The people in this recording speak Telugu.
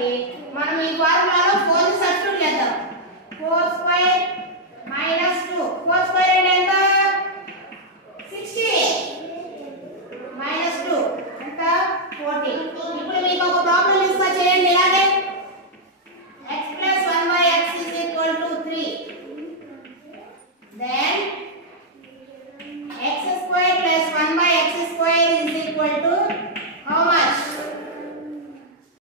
కాబట్టి మనం ఈ ఫార్ములాలో 4 సబ్స్టిట్యూట్ చేద్దాం. 4 స్క్వేర్ మైనస్ 2. 4 స్క్వేర్ అంటే